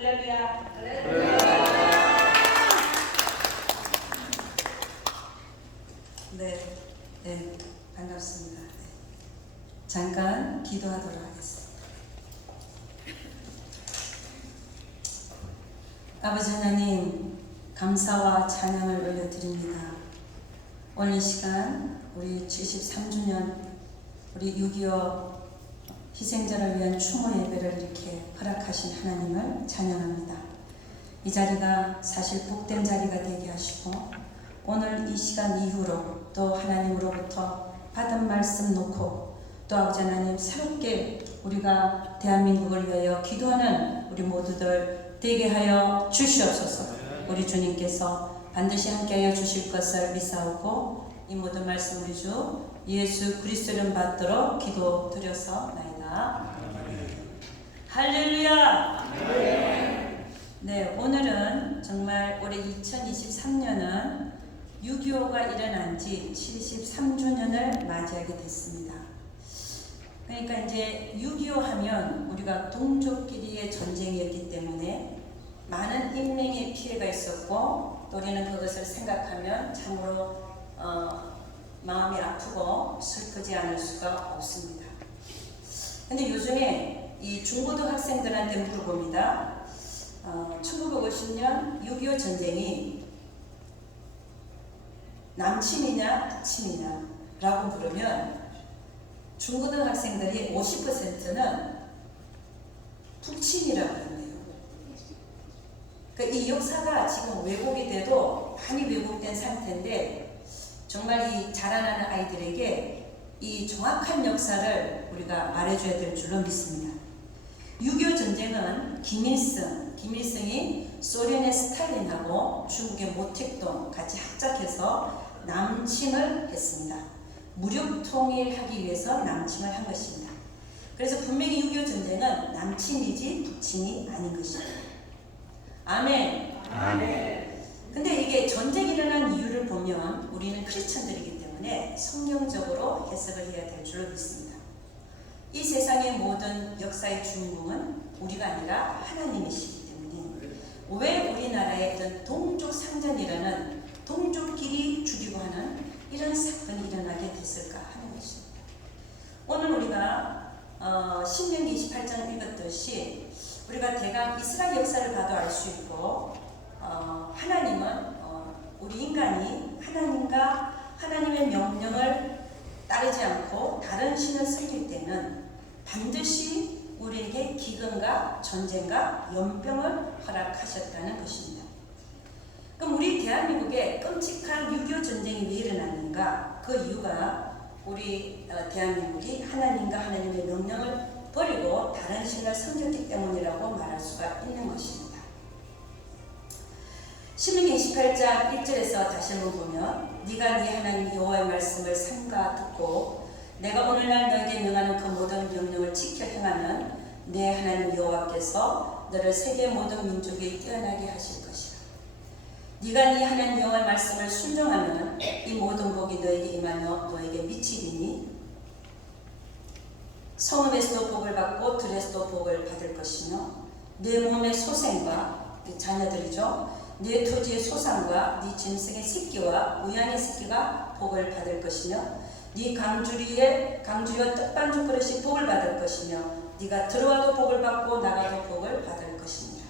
할렐루야. 네, 반갑습니다. 잠깐 기도하도록 하겠습니다. 아버지 하나님, 감사와 찬양을 올려드립니다. 오늘 시간 우리 73주년 우리 6.25 희생자를 위한 추모 예배를 이렇게 허락하신 하나님을 찬양합니다. 이 자리가 사실 복된 자리가 되게 하시고 오늘 이 시간 이후로 또 하나님으로부터 받은 말씀 놓고 또 아버지 하나님 새롭게 우리가 대한민국을 위하여 기도하는 우리 모두들 되게 하여 주시옵소서. 우리 주님께서 반드시 함께하여 주실 것을 믿사오고 이 모든 말씀 우리 주 예수 그리스도 이름 받도록 기도드려서나이다. 할렐루야. 네, 오늘은 정말 올해 2023년은 6.25가 일어난 지 73주년을 맞이하게 됐습니다. 그러니까 이제 6.25 하면 우리가 동족끼리의 전쟁이었기 때문에 많은 인명의 피해가 있었고 또 우리는 그것을 생각하면 참으로 마음이 아프고 슬프지 않을 수가 없습니다. 근데 요즘에 이 중고등학생들한테 물어봅니다. 1950년 6.25 전쟁이 남침이냐 북침이냐 라고 물으면 중고등학생들이 50%는 북침이라고 한대요. 그러니까 이 역사가 지금 왜곡이 돼도 많이 왜곡된 상태인데 정말 이 자라나는 아이들에게 이 정확한 역사를 우리가 말해줘야 될 줄로 믿습니다. 6.25 전쟁은 김일성이 소련의 스탈린하고 중국의 모택동 같이 합작해서 남침을 했습니다. 무력 통일하기 위해서 남침을 한 것입니다. 그래서 분명히 6.25 전쟁은 남침이지 북침이 아닌 것입니다. 아멘. 아멘. 근데 이게 전쟁이 일어난 이유를 보면 우리는 크리스천들이기 때문에 성경적으로 해석을 해야 될 줄로 믿습니다. 이 세상의 모든 역사의 주인공은 우리가 아니라 하나님이시기 때문에 왜 우리나라에 이런 동족 상전이라는 동족끼리 죽이고 하는 이런 사건이 일어나게 됐을까 하는 것입니다. 오늘 우리가 신명기 28장 읽었듯이 우리가 대강 이스라엘 역사를 봐도 알 수 있고 하나님은 우리 인간이 하나님과 하나님의 명령을 따르지 않고 다른 신을 섬길 때는 반드시 우리에게 기근과 전쟁과 연병을 허락하셨다는 것입니다. 그럼 우리 대한민국에 끔찍한 6.25 전쟁이 왜 일어났는가? 그 이유가 우리 대한민국이 하나님과 하나님의 명령을 버리고 다른 신을 섬겼기 때문이라고 말할 수가 있는 것입니다. 신명기 28장 1절에서 다시 한번 보면 네가 네 하나님 여호와의 말씀을 삼가 듣고 내가 오늘날 너에게 명하는 그 모든 명령을 지켜 행하는 내 하나님 여호와께서 너를 세계 모든 민족에 뛰어나게 하실 것이라. 네가 네 하나님 여호와의 말씀을 순종하면 이 모든 복이 너에게 임하며 너에게 미치리니 성읍에서도 복을 받고 들에서도 복을 받을 것이며 내 몸의 소생과 자녀들이죠. 네 토지의 소산과 네 짐승의 새끼와 우양의 새끼가 복을 받을 것이며 네 강주리와 떡반죽 그릇이 복을 받을 것이며 네가 들어와도 복을 받고 나가도 복을 받을 것입니다.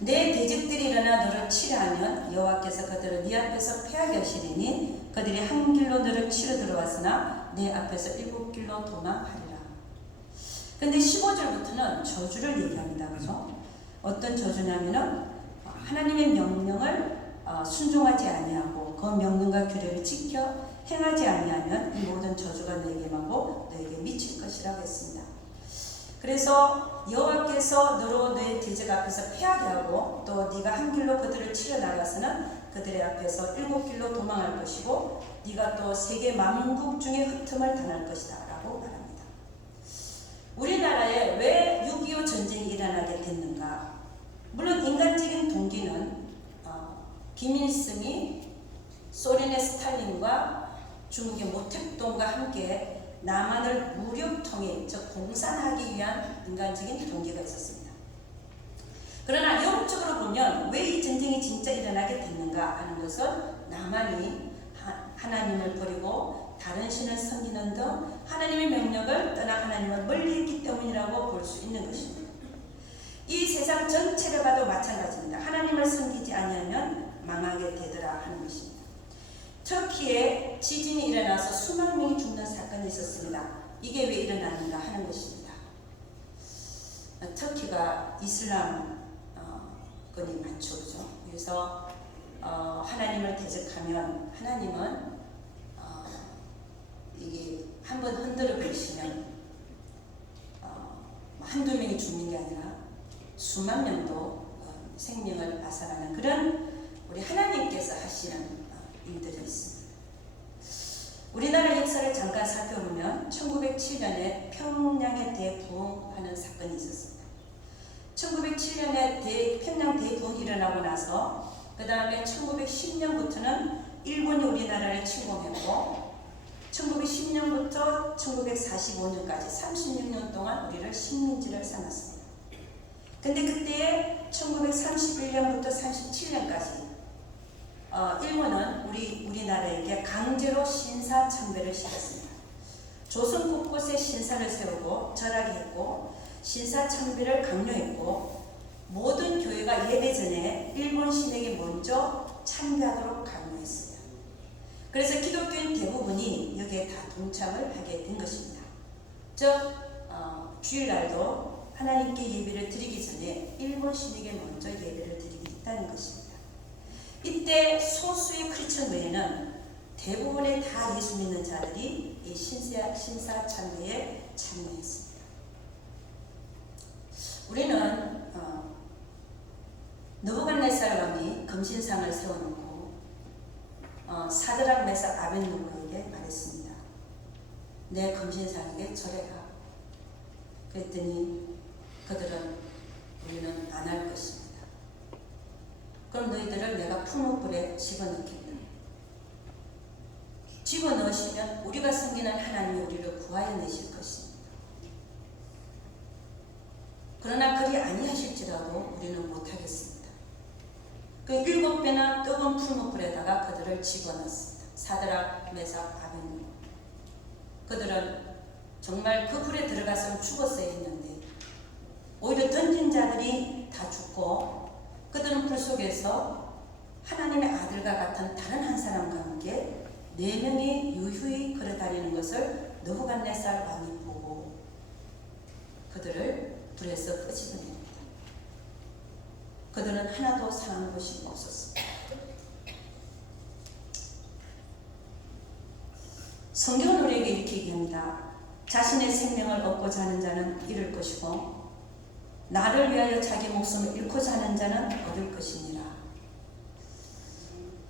내 대적들이 일어나 너를 치려하면 여호와께서 그들을 네 앞에서 패하게 하시리니 그들이 한 길로 너를 치러 들어왔으나 내 앞에서 7길로 도망하리라. 근데 15절부터는 저주를 얘기합니다. 그죠? 어떤 저주냐면은 하나님의 명령을 순종하지 아니하고 그 명령과 규례를 지켜 행하지 아니하면 이 모든 저주가 너에게 임하고 너에게 미칠 것이라고 했습니다. 그래서 여호와께서 너로 너의 대적 앞에서 패하게 하고 또 네가 한 길로 그들을 치러 나가서는 그들의 앞에서 7길로 도망할 것이고 네가 또 세계 만국 중에 흩음을 당할 것이다 라고 말합니다. 우리나라에 왜 6.25 전쟁이 일어나게 됐는가? 물론 인간적인 동기는 김일성이 소련의 스탈린과 중국의 모택동과 함께 남한을 무력 통일, 즉 공산하기 위한 인간적인 동기가 있었습니다. 그러나 보면 왜 이 전쟁이 진짜 일어나게 됐는가 하는 것은 나만이 하나님을 버리고 다른 신을 섬기는 등 하나님의 명령을 떠나 하나님을 멀리했기 때문이라고 볼 수 있는 것입니다. 이 세상 전체를 봐도 마찬가지입니다. 하나님을 섬기지 아니하면 망하게 되더라 하는 것입니다. 터키에 지진이 일어나서 수만 명이 죽는 사건이 있었습니다. 이게 왜 일어났는가 하는 것입니다. 터키가 이슬람권이 많죠, 그죠? 그래서 하나님을 대적하면 하나님은 이게 한번 흔들어 버리시면 한두 명이 죽는 게 아니라 수만 명도 생명을 앗아가는 그런 우리 하나님께서 하시는 일들이 있습니다. 우리나라 역사를 잠깐 살펴보면 1907년에 평양에 대부흥하는 사건이 있었습니다. 1907년에 평양 대부흥이 일어나고 나서 그 다음에 1910년부터는 일본이 우리나라를 침공했고 1910년부터 1945년까지 36년 동안 우리를 식민지를 삼았습니다. 근데 그때에 1931년부터 37년까지 일본은 우리나라에게 강제로 신사 참배를 시켰습니다. 조선 곳곳에 신사를 세우고 절하게 했고 신사 참배를 강요했고 모든 교회가 예배 전에 일본 신에게 먼저 참배하도록 강요했습니다. 그래서 기독교인 대부분이 여기에 다 동참을 하게 된 것입니다. 즉 주일날도 하나님께 예배를 드리기 전에 일본 신에게 먼저 예배를 드리겠다는 것입니다. 이때 소수의 크리스천 외에는 대부분의 다 예수 믿는 자들이 이 신사 참배에 참여했습니다. 우리는 느부갓네살 왕이 금신상을 세워놓고 사드락 메삭 아벳느고에게 말했습니다. 내 금신상에게 절해라. 그랬더니 그들은 우리는 안 할 것입니다. 그럼 너희들을 내가 풀무불에 집어넣겠다. 집어넣으시면 우리가 섬기는 하나님이 우리를 구하여 내실 것입니다. 그러나 그리 아니하실지라도 우리는 못하겠습니다. 그 7배나 뜨거운 풀무불에다가 그들을 집어넣습니다. 사드락, 메삭, 아벳느고. 그들은 정말 그 불에 들어가서 죽었어야 했는데 오히려 던진 자들이 다 죽고 그들은 불 속에서 하나님의 아들과 같은 다른 한 사람과 함께 4명이 유유히 걸어다니는 것을 느부갓네살 왕이 보고 그들을 불에서 끄집어냅니다. 그들은 하나도 상한 것이 없었습니다. 성경은 우리에게 이렇게 얘기합니다. 자신의 생명을 얻고자 하는 자는 잃을 것이고 나를 위하여 자기 목숨을 잃고자 하는 자는 얻을 것이니라.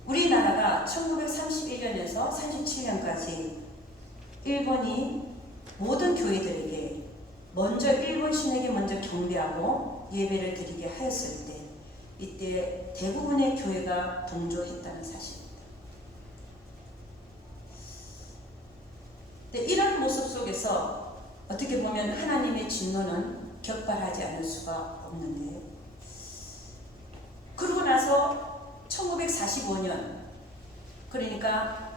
우리나라가 1931년에서 37년까지 일본이 모든 교회들에게 먼저 일본 신에게 먼저 경배하고 예배를 드리게 하였을 때 이때 대부분의 교회가 동조했다는 사실입니다. 근데 이런 모습 속에서 어떻게 보면 하나님의 진노는 격발하지 않을 수가 없는데요. 그러고 나서 1945년 그러니까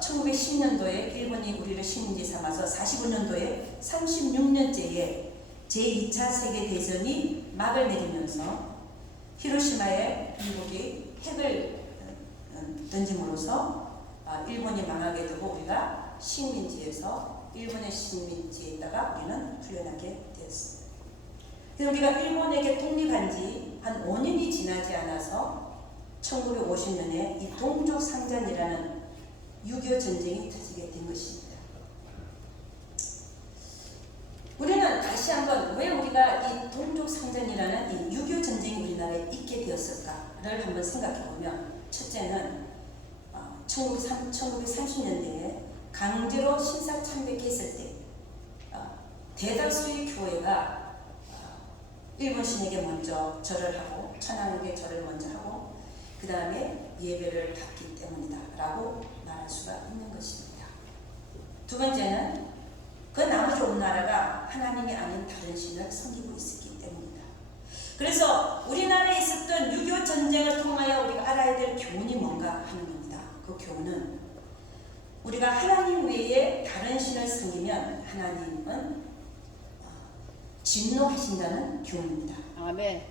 1910년도에 일본이 우리를 식민지 삼아서 45년도에 36년째에 제2차 세계대전이 막을 내리면서 히로시마에 미국이 핵을 던짐으로써 일본이 망하게 되고 우리가 식민지에서 일본의 식민지에 있다가 우리는 풀려나게 되었습니다. 그래서 우리가 일본에게 독립한 지 한 5년이 지나지 않아서 1950년에 이 동족상전이라는 6.25 전쟁이 터지게 된 것입니다. 우리는 다시 한번 왜 우리가 이 동족상전이라는 이 6.25 전쟁이 우리나라에 있게 되었을까를 한번 생각해 보면 첫째는 1930년대에 강제로 신사 참배했을 때 대다수의 교회가 일본 신에게 먼저 절을 하고 천황에게 절을 먼저 하고 그 다음에 예배를 받기 때문이다 라고 말할 수가 있는 것입니다. 두 번째는 그 나머지 온 나라가 하나님이 아닌 다른 신을 섬기고 있었기 때문이다. 그래서 우리나라에 있었던 전쟁을 통하여 우리가 알아야 될 교훈이 뭔가 하는 겁니다. 그 교훈은 우리가 하나님 외에 다른 신을 섬기면 하나님은 진노하신다는 교훈입니다. 아멘.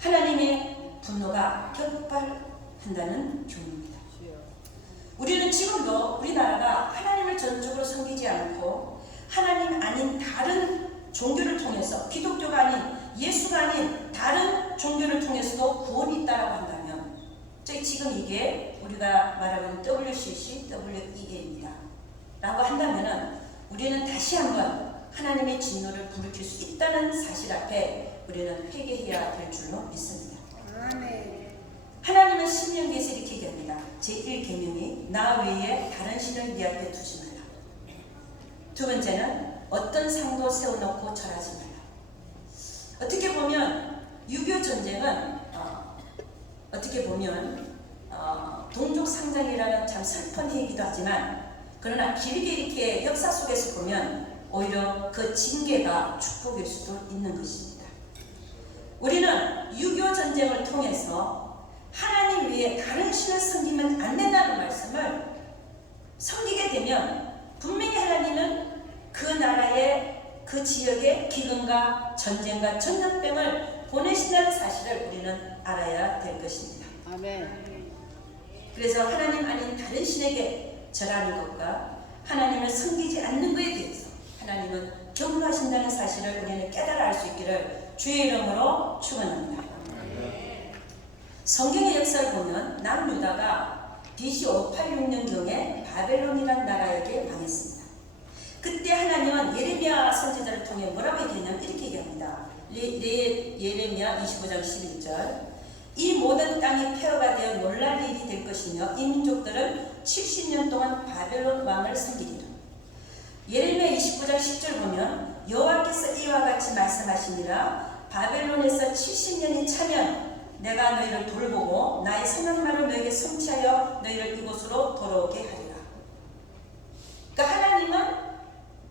하나님의 분노가 격발한다는 교훈입니다. 우리는 지금도 우리나라가 하나님을 전적으로 섬기지 않고 하나님 아닌 다른 종교를 통해서, 기독교가 아닌 예수가 아닌 다른 종교를 통해서도 구원이 있다라고 한다면, 지금 이게 우리가 말하는 WCC, WEA입니다. 라고 한다면은 우리는 다시 한번 하나님의 진노를 불러킬 수 있다는 사실 앞에 우리는 회개해야 될 줄로 믿습니다. 하나님은 신명기에서 이렇게 얘기합니다. 제1계명이 나 외에 다른 신을 네 앞에 두지 말라. 두 번째는 어떤 상도 세워놓고 절하지 말라. 어떻게 보면 6.25 전쟁은 어떻게 보면 동족 상장이라는 참 슬픈 얘기도 하지만, 그러나 길게 이렇게 역사 속에서 보면 오히려 그 징계가 축복일 수도 있는 것입니다. 우리는 6.25 전쟁을 통해서 하나님 외에 다른 신을 섬기면 안 된다는 말씀을 섬기게 되면 분명히 하나님은 그 나라의 그 지역에 기근과 전쟁과 전염병을 보내신다는 사실을 우리는 알아야 될 것입니다. 아멘. 그래서 하나님 아닌 다른 신에게 절하는 것과 하나님을 섬기지 않는 것에 대해서 하나님은 경고하신다는 사실을 우리는 깨달아 알 수 있기를 주의 이름으로 축원합니다. 성경의 역사를 보면 남유다가 BC 586년경에 바벨론이라는 나라에게 망했습니다. 그때 하나님은 예레미야 선지자를 통해 뭐라고 얘기했냐면 이렇게 얘기합니다. 예레미야 25장 11절, 이 모든 땅이 폐허가 되어 놀랄 일이 될 것이며 이 민족들은 70년 동안 바벨론 왕을 섬기리라. 예레미야 29장 10절 보면 여호와께서 이와 같이 말씀하시니라. 바벨론에서 70년이 차면 내가 너희를 돌보고 나의 선언말을 너에게 성취하여 너희를 이곳으로 돌아오게 하리라. 그러니까 하나님은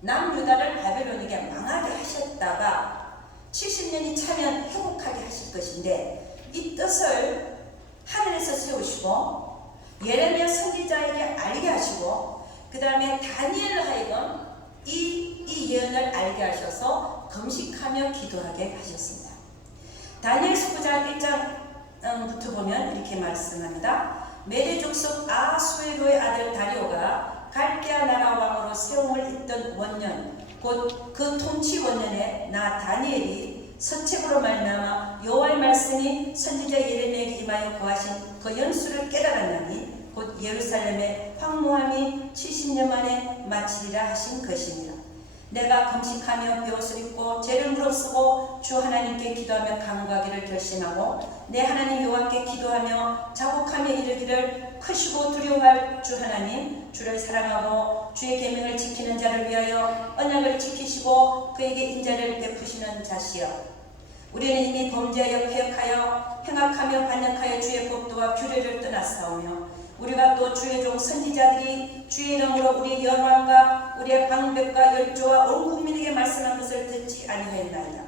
남유다를 바벨론에게 망하게 하셨다가 70년이 차면 회복하게 하실 것인데, 이 뜻을 하늘에서 세우시고 예레미야 선지자에게 알게 하시고 그 다음에 다니엘을 하여금 이 예언을 알게 하셔서 금식하며 기도하게 하셨습니다. 다니엘서 9장 1장부터 보면 이렇게 말씀합니다. 메대 족속 아수에로의 아들 다리오가 갈대아 나라 왕으로 세움을 잇던 원년, 곧 그 통치 원년에 나 다니엘이 서책으로 말미암아 여호와의 말씀이 선지자 예레미야에게 임하여 거하신 그 연수를 깨달았나니 곧 예루살렘의 황무함이 70년 만에 마치리라 하신 것이니라. 내가 금식하며 벼옷을 입고 죄를 무릅쓰고 주 하나님께 기도하며 간구하기를 결심하고 내 하나님 여호와께 기도하며 자복하며 이르기를 크시고 두려워할 주 하나님, 주를 사랑하고 주의 계명을 지키는 자를 위하여 언약을 지키시고 그에게 인자를 베푸시는 자시여. 우리는 이미 범죄하여 패역하여 행악하며 반역하여 주의 법도와 규례를 떠났사오며 우리가 또 주의 종 선지자들이 주의 이름으로 우리의 영광과 우리의 방백과 열조와 온 국민에게 말씀한 것을 듣지 아니하였나이다.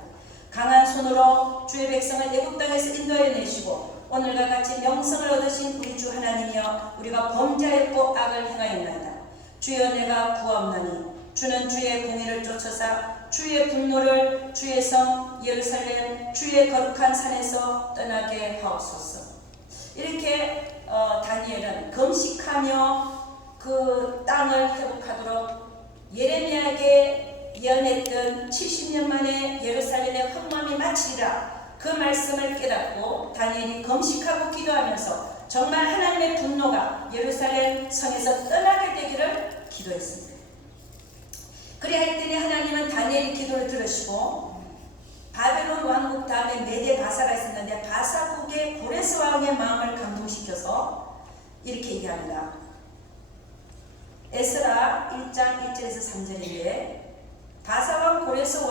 강한 손으로 주의 백성을 애굽 땅에서 인도하여 내시고 오늘과 같이 명성을 얻으신 우리 주 하나님이여, 우리가 범죄하였고 악을 행하였나이다. 주여 내가 구하옵나니 주는 주의 공의를 쫓아사 주의 분노를 주의 성 예루살렘 주의 거룩한 산에서 떠나게 하옵소서. 이렇게 다니엘은 금식하며 그 땅을 회복하도록 예레미야에게 예언했던 70년 만에 예루살렘의 황무함이 마치리라 그 말씀을 깨닫고 다니엘이 금식하고 기도하면서 정말 하나님의 분노가 예루살렘 성에서 떠나게 되기를 기도했습니다. 그래야 했더니 하나님은 다니엘의 기도를 들으시고 바벨론 왕국 다음에 메대 바사가 있었는데 바사국의 고레스 왕의 마음을 감동시켜서 이렇게 얘기합니다. 에스라 1장 1절에서 3절인데 바사왕 고레스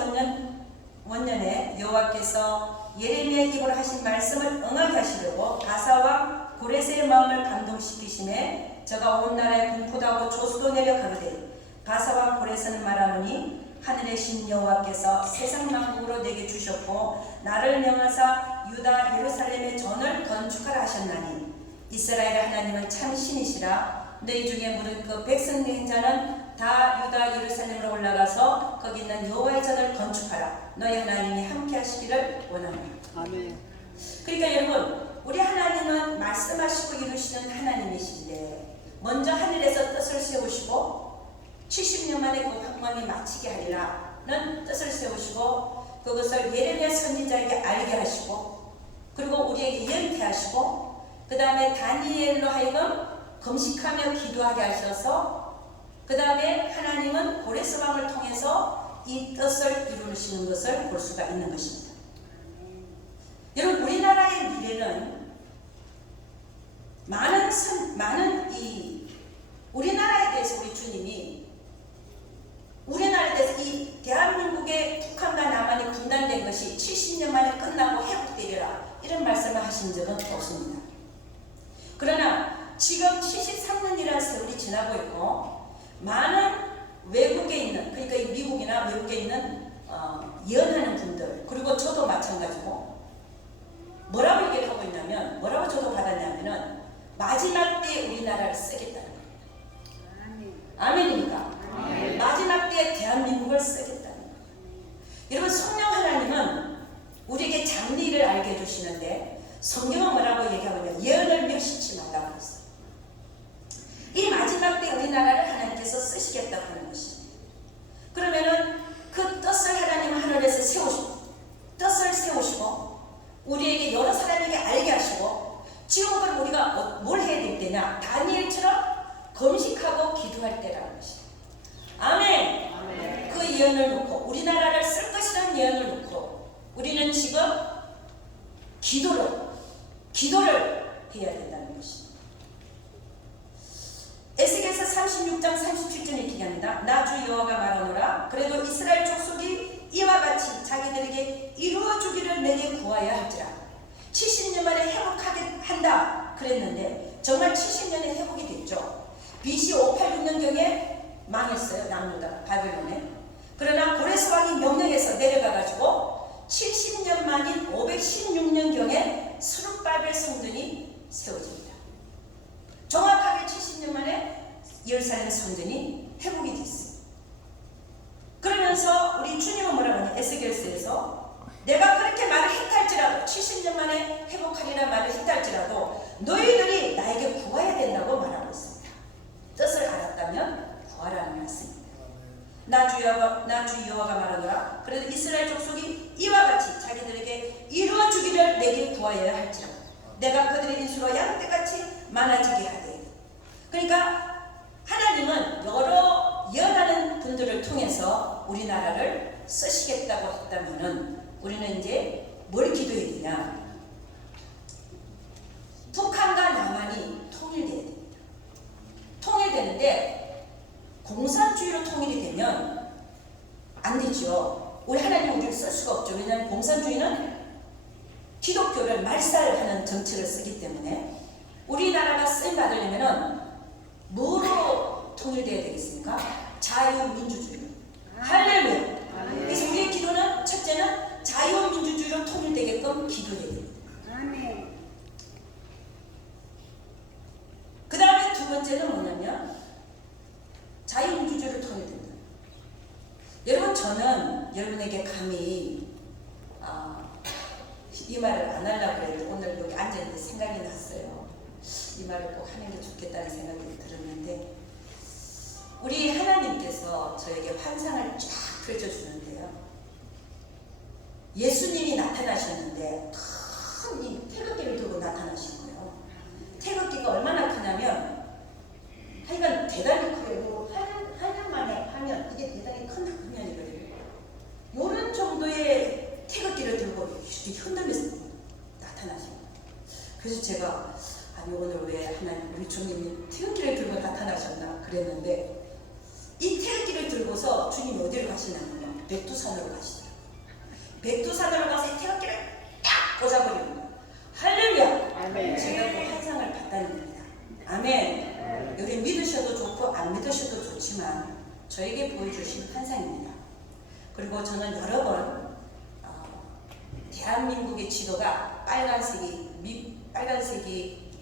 원년에 여호와께서 예레미야 입으로 하신 말씀을 응하게 하시려고 바사왕 고레스의 마음을 감동시키심에 저가 온 나라에 공포도 하고 조수도 내려 가로되 바사왕 고레스는 말하노니 하늘의 신 여호와께서 세상 만국으로 내게 주셨고 나를 명하사 유다 예루살렘의 전을 건축하라 하셨나니 이스라엘 하나님은 참 신이시라. 너희 중에 무릇 그 백성 된 자는 다 유다 예루살렘으로 올라가서 거기 있는 여호와의 전을 건축하라. 너희 하나님이 함께 하시기를 원하노라. 아멘. 그러니까 여러분, 우리 하나님은 말씀하시고 이루시는 하나님이신데 먼저 하늘에서 뜻을 세우시고 70년 만에 그 황망이 마치게 하리라는 뜻을 세우시고 그것을 예레미야 선지자에게 알게 하시고 그리고 우리에게 연케하시고 그 다음에 다니엘로 하여금 금식하며 기도하게 하셔서 그 다음에 하나님은 고레스 왕을 통해서 이 뜻을 이루시는 것을 볼 수가 있는 것입니다. 여러분, 우리나라의 미래는 많은 우리나라에 대해서 우리 주님이 우리나라에 대해서 이 대한민국의 북한과 남한이 분단된 것이 70년 만에 끝나고 회복되리라 이런 말씀을 하신 적은 없습니다. 그러나 지금 73년이라는 세월이 지나고 있고 많은 외국에 있는, 그러니까 이 미국이나 외국에 있는 예언하는 분들, 그리고 저도 마찬가지고 뭐라고 얘기를 하고 있냐면, 뭐라고 저도 받았냐면은 마지막 때에 우리나라를 쓰겠다는 거예요. 아멘입니까? 아멘. 마지막 때에 대한민국을 쓰겠다는 거예요. 여러분, 성령 하나님은 우리에게 장래를 알게 해주시는데 성경은 뭐라고 얘기하고 있냐? 예언을 멸시치 말라고 했어요. 이 마지막 때 우리나라를 하나님께서 쓰시겠다고 하는 것입니다. 그러면은 그 뜻을 하나님은 하늘에서 세우시고 우리에게 여러 사람에게 알게 하시고 지금 그럼 우리가 뭘 해야 될 때냐? 다니엘처럼 금식하고 기도할 때라는 것입니다. 아멘. 아멘. 그 예언을 놓고 우리나라를 쓸 것이라는 예언을 놓고 우리는 지금 기도를 해야 된다는 것입니다. 에스겔서 36장 37절 이렇게 합니다. 나 주 여호와가 말하노라. 그래도 이스라엘 족속이 이와 같이 자기들에게 이루어 주기를 내게 구하여야 할지라. 70년 만에 회복하게 한다 그랬는데 정말 70년에 회복이 됐죠. BC 586년경에 망했어요. 남유다 바벨론에. 그러나 고레스 왕이 명령해서 내려가가지고 70년 만인 516년경에 스룹바벨 성전이 세워집니다. 정확하게 70년 만에 예루살렘 성전이 회복이 됐어요. 그러면서 우리 주님은 뭐라고 하냐? 에스겔서에서 내가 그렇게 말을 했다 할지라도 70년 만에 회복하리라 말을 했다 할지라도 너희들이 나에게 구해야 된다고 말하고 있습니다. 뜻을 알았다면 구하라는 말씀입니다. 나 주 여호와가 말하노라. 그래도 이스라엘 족속이 이와 같이 자기들에게 이루어 주기를 내게 구하여야 할지라도 내가 그들의 인수로 양떼같이 많아지게 하되. 그러니까 하나님은 여러 예언하는 분들을 통해서 우리나라를 쓰시겠다고 했다면은 우리는 이제 뭘 기도해야 되냐? 북한과 남한이 통일돼야 됩니다. 통일되는데 공산주의로 통일이 되면 안 되죠. 우리 하나님은 우리를 쓸 수가 없죠. 왜냐하면 공산주의는 기독교를 말살하는 정책을 쓰기 때문에 우리나라가 쓰임 받으려면은 뭐로 통일돼야 되겠습니까? 자유민주주의로. 할렐루야. 그래서 우리의 기도는 첫째는 자유민주주의로 통일되게끔 기도해야 됩니다. 아멘. 그 다음에 두 번째는 뭐냐면 자유민주주의로 통일된다. 여러분, 저는 여러분에게 감히 이 말을 안 하려고 해도 오늘 여기 앉아있는데 생각이 났어요. 이 말을 꼭 하는 게 좋겠다는 생각이 들었는데 우리 하나님께서 저에게 환상을 쫙 펼쳐주는데요. 예수님이 나타나셨는데 큰 이 태극기를 들고 나타나신 거예요. 태극기가 얼마나 크냐면 하여간 대단히 커요. 화면만에 화면, 이게 대단히 큰 화면이거든요. 요런 정도의 태극기를 들고 이렇게 흔들면서 나타나신 거예요. 그래서 제가 아니 오늘 왜 하나님 우리 주님이 태극기를 들고 나타나셨나 그랬는데 이 태극기를 들고서 주님이 어디로 가시냐면요, 백두산으로 가시더라고요. 백두산으로 가서 이 태극기를 딱 꽂아버리는 거예요. 할렐루야. 아멘. 제가 그 환상을 봤다는 겁니다. 아멘. 여기 믿으셔도 좋고 안 믿으셔도 좋지만 저에게 보여주신 환상입니다. 그리고 저는 여러 번 대한민국의 지도가 빨간색이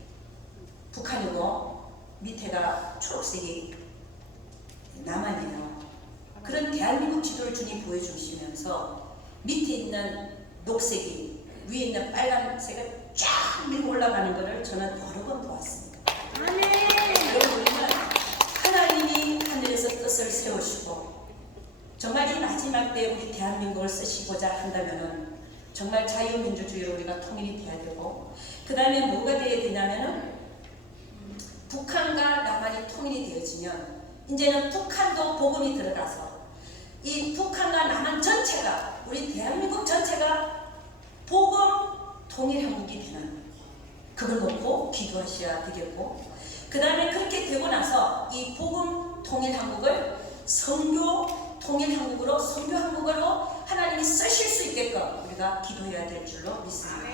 북한이고 밑에가 초록색이 남한이에요. 그런 대한민국 지도를 주님 보여주시면서 밑에 있는 녹색이 위에 있는 빨간색을 쫙 밀고 올라가는 것을 저는 여러 번 보았습니다. 여러분, 우리는 하나님이 하늘에서 뜻을 세우시고 정말 이 마지막 때 우리 대한민국을 쓰시고자 한다면은 정말 자유민주주의로 우리가 통일이 돼야 되고, 그 다음에 뭐가 돼야 되냐면은 북한과 남한이 통일이 되어지면 이제는 북한도 복음이 들어가서 이 북한과 남한 전체가, 우리 대한민국 전체가 복음 통일한국이 되는, 그걸 놓고 기도하셔야 되겠고, 그 다음에 그렇게 되고 나서 이 복음 통일한국을 선교 통일한국으로, 선교한국으로 하나님이 쓰실 수 있게끔 우리가 기도해야 될 줄로 믿습니다.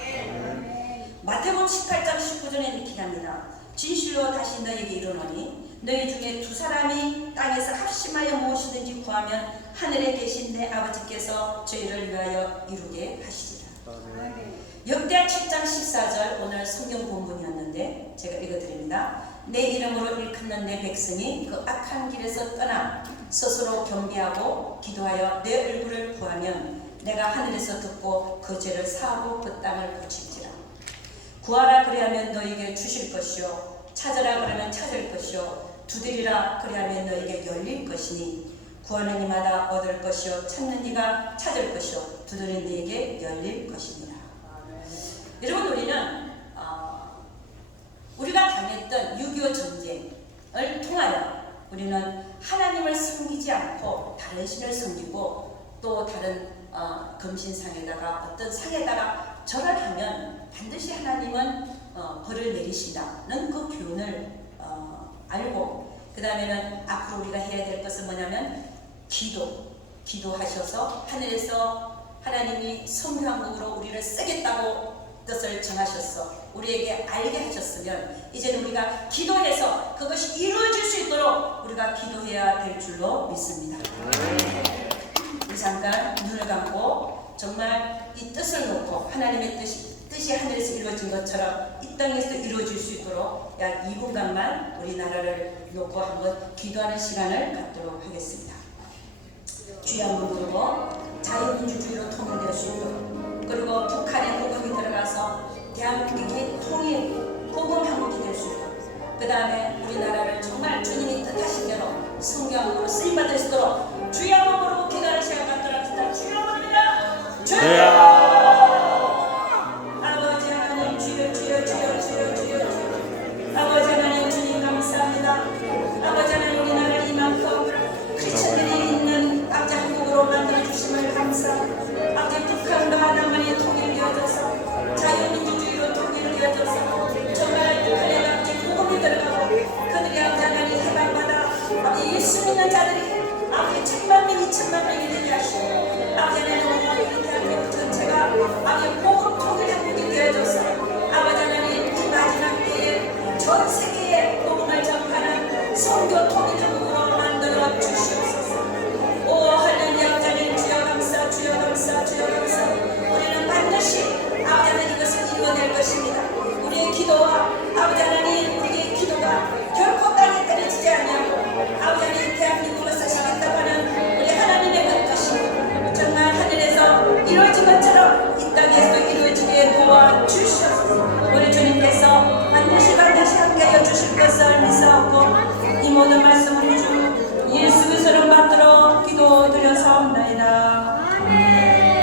마태복음 18장 19절에 이렇게 합니다. 진실로 다시 너에게 이르노니 너희 중에 두 사람이 땅에서 합심하여 무엇이든지 구하면 하늘에 계신 내 아버지께서 저희를 위하여 이루게 하시리라. 역대하 7장 14절 오늘 성경 본문이었는데 제가 읽어드립니다. 내 이름으로 일컫는 내 백성이 그 악한 길에서 떠나 스스로 겸비하고 기도하여 내 얼굴을 구하면 내가 하늘에서 듣고 그 죄를 사하고 그 땅을 고칠지라. 구하라 그리하면 너에게 주실 것이요 찾으라 그러면 찾을 것이요 두드리라 그리하면 너에게 열릴 것이니 구하는 이마다 얻을 것이요 찾는 이가 찾을 것이요 두드리는 이에게 열릴 것입니다. 여러분, 우리가 당했던 6.25 전쟁을 통하여 우리는 하나님을 섬기지 않고 다른 신을 섬기고 또 다른 금신상에다가 어떤 상에다가 절을 하면 반드시 하나님은 벌을 내리신다는 그 교훈을 알고, 그 다음에는 앞으로 우리가 해야 될 것은 뭐냐면 기도하셔서 하늘에서 하나님이 선교한국으로 우리를 쓰겠다고 뜻을 정하셔서 우리에게 알게 하셨으면 이제는 우리가 기도해서 그것이 이루어질 수 있도록 우리가 기도해야 될 줄로 믿습니다. 우리 잠깐 눈을 감고 정말 이 뜻을 놓고 하나님의 뜻이 하늘에서 이루어진 것처럼 이 땅에서도 이루어질 수 있도록 약 2분간만 우리 나라를 놓고 한번 기도하는 시간을 갖도록 하겠습니다. 주여 한번 부르고 자유민주주의로 통일될 수 있도록, 그리고 북한에 복음이 들어가서 대한민국이 통일 복음한국이 될 수 있도록, 그 다음에 우리나라를 정말 주님이 뜻하신 대로 성경으로 쓰임받을 수 있도록 주여 한번 부르고 기도하는 시간 갖도록 합시다. 주여 부릅니다. 주여! 아버지 하나님, 주여 아버지 하나님, 주님 감사합니다. 아버지 하나님, 우리나라를 이만큼 크리스천들이 있는 아버지 한국으로 만들어주심을 감사합니다. 아버지 북한과 남한이 통일되어져서 자유민주주의로 통일되어져서 정말 북한에 아버지 복음이 들어가고 그들이 아버지 하나님 해방받아 아버지 예수 믿는 자들이 아버지 1000만 명, 2000만 명이 되게 하시고 아버지 하나님 우리 대한민국 전체가 아버지 복음 통일한국이 되어져서 아버지 하나님 이 마지막 때에 전 세계에 복음을 전파하는 선교 통일한국으로 만들어 주시옵소서. 오 할렐루야. 아버지 하나님 주여 감사. 우리는 반드시 아버지 하나님 이것을 이루어낼 것입니다.